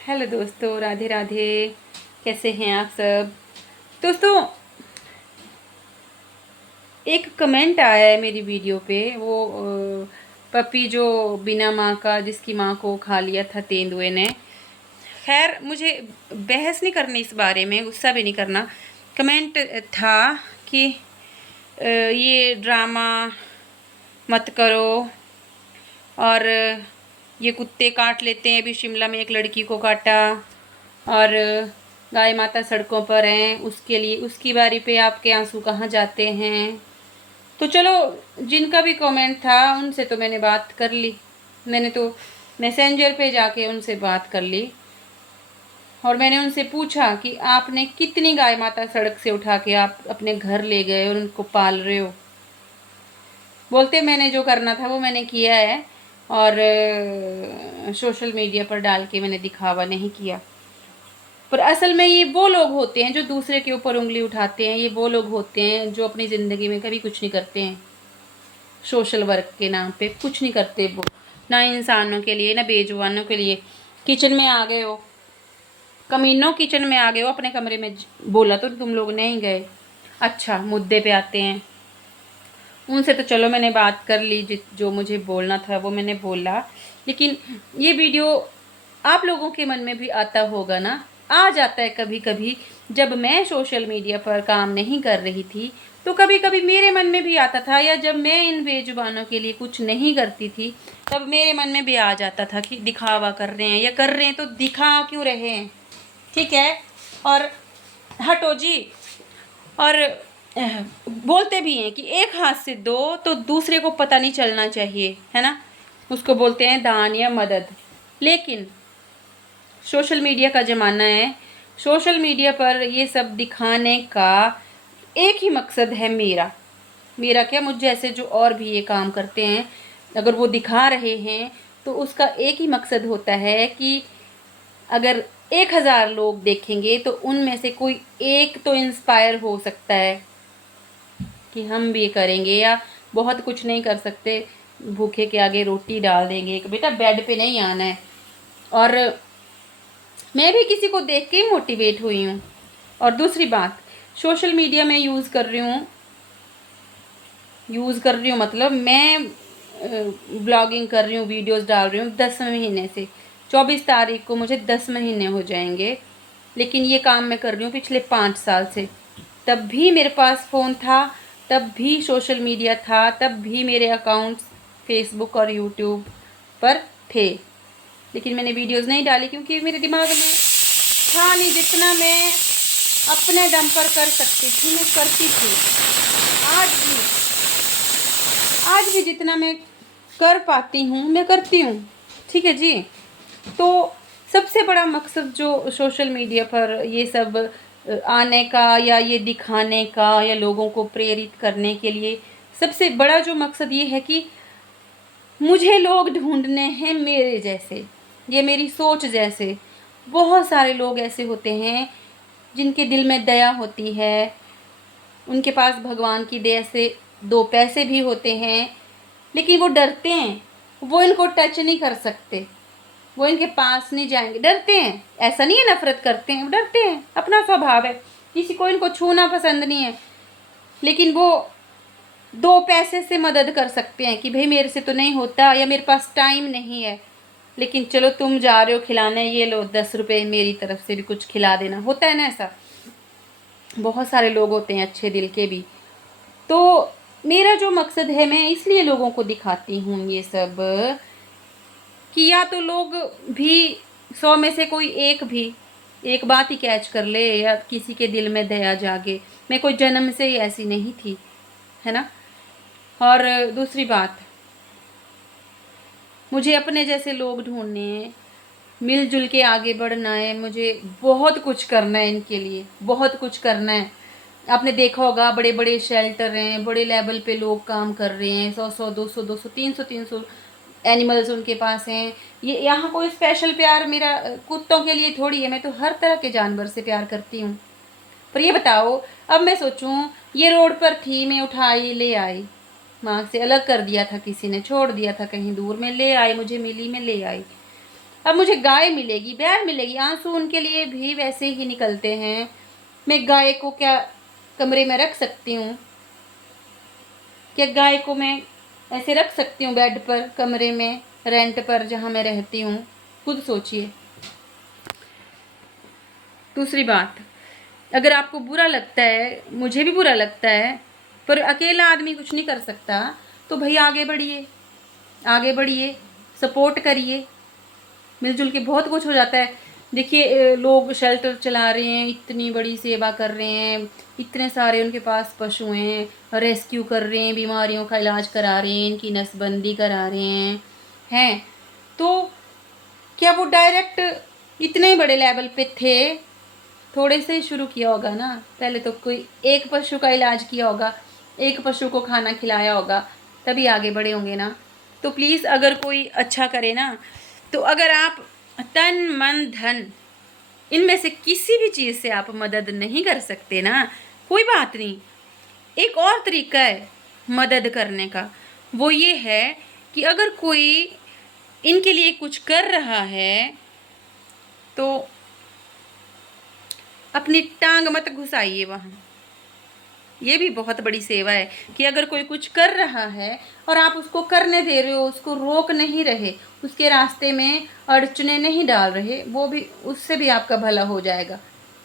Hello दोस्तों, राधे राधे। कैसे हैं आप सब दोस्तों? एक कमेंट आया है मेरी वीडियो पे। वो पपी जो बिना माँ का, जिसकी माँ को खा लिया था तेंदुए ने। खैर, मुझे बहस नहीं करनी इस बारे में, गुस्सा भी नहीं करना। कमेंट था कि ये ड्रामा मत करो, और ये कुत्ते काट लेते हैं। अभी शिमला में एक लड़की को काटा, और गाय माता सड़कों पर हैं, उसके लिए उसकी बारी पे आपके आंसू कहाँ जाते हैं। तो चलो, जिनका भी कमेंट था उनसे तो मैंने बात कर ली। मैंने तो मैसेंजर पे जाके उनसे बात कर ली, और मैंने उनसे पूछा कि आपने कितनी गाय माता सड़क से उठा के आप अपने घर ले गए और उनको पाल रहे हो। बोलते मैंने जो करना था वो मैंने किया है, और सोशल मीडिया पर डाल के मैंने दिखावा नहीं किया। पर असल में ये वो लोग होते हैं जो दूसरे के ऊपर उंगली उठाते हैं। ये वो लोग होते हैं जो अपनी ज़िंदगी में कभी कुछ नहीं करते हैं। सोशल वर्क के नाम पे कुछ नहीं करते वो, ना इंसानों के लिए ना बेजुबानों के लिए। किचन में आ गए हो, कमीनों, किचन में आ गए हो, अपने कमरे में बोला तो तुम लोग नहीं गए। अच्छा, मुद्दे पे आते हैं। उनसे तो चलो मैंने बात कर ली, जो मुझे बोलना था वो मैंने बोला। लेकिन ये वीडियो आप लोगों के मन में भी आता होगा ना, आ जाता है कभी कभी। जब मैं सोशल मीडिया पर काम नहीं कर रही थी तो कभी कभी मेरे मन में भी आता था, या जब मैं इन बेजुबानों के लिए कुछ नहीं करती थी तब मेरे मन में भी आ जाता था कि दिखावा कर रहे हैं, या कर रहे हैं तो दिखा क्यों रहे हैं। ठीक है, और हटो जी। और बोलते भी हैं कि एक हाथ से दो तो दूसरे को पता नहीं चलना चाहिए, है ना। उसको बोलते हैं दान या मदद। लेकिन सोशल मीडिया का ज़माना है। सोशल मीडिया पर ये सब दिखाने का एक ही मकसद है मेरा। मेरा क्या, मुझ जैसे जो और भी ये काम करते हैं, अगर वो दिखा रहे हैं तो उसका एक ही मकसद होता है कि अगर 1000 लोग देखेंगे तो उनमें से कोई एक तो इंस्पायर हो सकता है कि हम भी करेंगे। या बहुत कुछ नहीं कर सकते, भूखे के आगे रोटी डाल देंगे कि बेटा बेड पे नहीं आना है। और मैं भी किसी को देख के ही मोटिवेट हुई हूँ। और दूसरी बात, सोशल मीडिया में यूज़ कर रही हूँ मतलब मैं ब्लॉगिंग कर रही हूँ, वीडियोस डाल रही हूँ 10 महीने से। 24 तारीख को मुझे 10 महीने हो जाएंगे। लेकिन ये काम मैं कर रही हूँ पिछले 5 साल से। तब भी मेरे पास फ़ोन था, तब भी सोशल मीडिया था, तब भी मेरे अकाउंट्स फेसबुक और यूट्यूब पर थे। लेकिन मैंने वीडियोस नहीं डाली क्योंकि मेरे दिमाग में था नहीं। जितना मैं अपने दम पर कर सकती थी मैं करती थी। आज भी आज भी जितना मैं कर पाती हूँ मैं करती हूँ। ठीक है जी। तो सबसे बड़ा मकसद जो सोशल मीडिया पर ये सब आने का, या ये दिखाने का, या लोगों को प्रेरित करने के लिए सबसे बड़ा जो मकसद ये है कि मुझे लोग ढूंढने हैं मेरे जैसे, ये मेरी सोच जैसे। बहुत सारे लोग ऐसे होते हैं जिनके दिल में दया होती है, उनके पास भगवान की दया से 2 पैसे भी होते हैं, लेकिन वो डरते हैं। वो इनको टच नहीं कर सकते, वो इनके पास नहीं जाएंगे, डरते हैं। ऐसा नहीं है नफरत करते हैं, डरते हैं, अपना स्वभाव है। किसी को इनको छूना पसंद नहीं है। लेकिन वो 2 पैसे से मदद कर सकते हैं कि भाई मेरे से तो नहीं होता, या मेरे पास टाइम नहीं है, लेकिन चलो तुम जा रहे हो खिलाने, ये लो 10 रुपए मेरी तरफ से भी कुछ खिला देना। होता है ना ऐसा, बहुत सारे लोग होते हैं अच्छे दिल के भी। तो मेरा जो मकसद है, मैं इसलिए लोगों को दिखाती हूँ ये सब, कि या तो लोग भी 100 में से कोई एक भी एक बात ही कैच कर ले, या किसी के दिल में दया जागे। मैं कोई जन्म से ही ऐसी नहीं थी, है ना। और दूसरी बात, मुझे अपने जैसे लोग ढूंढने हैं, मिलजुल के आगे बढ़ना है। मुझे बहुत कुछ करना है इनके लिए, बहुत कुछ करना है। आपने देखा होगा बड़े बड़े शेल्टर हैं, बड़े लेवल पे लोग काम कर रहे हैं। 100 100 200 300 एनिमल्स उनके पास हैं। ये यहाँ कोई स्पेशल प्यार मेरा कुत्तों के लिए थोड़ी है, मैं तो हर तरह के जानवर से प्यार करती हूँ। पर ये बताओ, अब मैं सोचूं, ये रोड पर थी, मैं उठाई ले आई, माँ से अलग कर दिया था, किसी ने छोड़ दिया था कहीं दूर, में ले आई, मुझे मिली मैं ले आई। अब मुझे गाय मिलेगी, बैल मिलेगी, आंसू उनके लिए भी वैसे ही निकलते हैं। मैं गाय को क्या कमरे में रख सकती हूँ? क्या गाय को मैं ऐसे रख सकती हूँ बेड पर, कमरे में, रेंट पर जहाँ मैं रहती हूँ? खुद सोचिए। दूसरी बात, अगर आपको बुरा लगता है, मुझे भी बुरा लगता है, पर अकेला आदमी कुछ नहीं कर सकता, तो भाई आगे बढ़िए, आगे बढ़िए, सपोर्ट करिए, मिलजुल के बहुत कुछ हो जाता है। देखिए लोग शेल्टर चला रहे हैं, इतनी बड़ी सेवा कर रहे हैं, इतने सारे उनके पास पशु हैं, रेस्क्यू कर रहे हैं, बीमारियों का इलाज करा रहे हैं, इनकी नसबंदी करा रहे हैं। तो क्या वो डायरेक्ट इतने बड़े लेवल पे थे? थोड़े से ही शुरू किया होगा ना, पहले तो कोई एक पशु का इलाज किया होगा, एक पशु को खाना खिलाया होगा, तभी आगे बढ़े होंगे ना। तो प्लीज़ अगर कोई अच्छा करे ना, तो अगर आप तन मन धन इनमें से किसी भी चीज़ से आप मदद नहीं कर सकते ना, कोई बात नहीं, एक और तरीका है मदद करने का। वो ये है कि अगर कोई इनके लिए कुछ कर रहा है तो अपनी टांग मत घुसाइए वहाँ। ये भी बहुत बड़ी सेवा है कि अगर कोई कुछ कर रहा है और आप उसको करने दे रहे हो, उसको रोक नहीं रहे, उसके रास्ते में अड़चने नहीं डाल रहे, वो भी, उससे भी आपका भला हो जाएगा।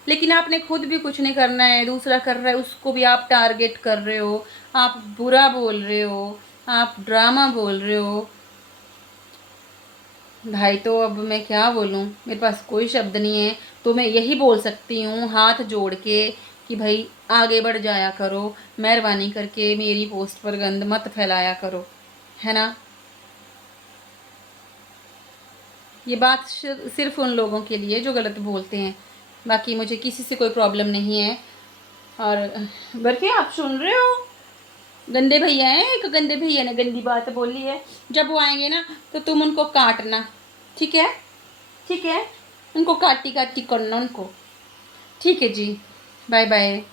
लेकिन आपने खुद भी कुछ नहीं करना है, दूसरा कर रहा है उसको भी आप टारगेट कर रहे हो, आप बुरा बोल रहे हो, आप ड्रामा बोल रहे हो। भाई तो अब मैं क्या बोलूँ, मेरे पास कोई शब्द नहीं है। तो मैं यही बोल सकती हूँ हाथ जोड़ के कि भाई आगे बढ़ जाया करो, मेहरबानी करके मेरी पोस्ट पर गंद मत फैलाया करो, है ना। ये बात सिर्फ उन लोगों के लिए जो गलत बोलते हैं, बाकी मुझे किसी से कोई प्रॉब्लम नहीं है। और बल्कि आप सुन रहे हो, गंदे भैया हैं, एक गंदे भैया ने गंदी बात बोली है। जब वो आएंगे ना तो तुम उनको काटना, ठीक है? ठीक है, उनको काटी काटी करना उनको। ठीक है जी, बाय बाय।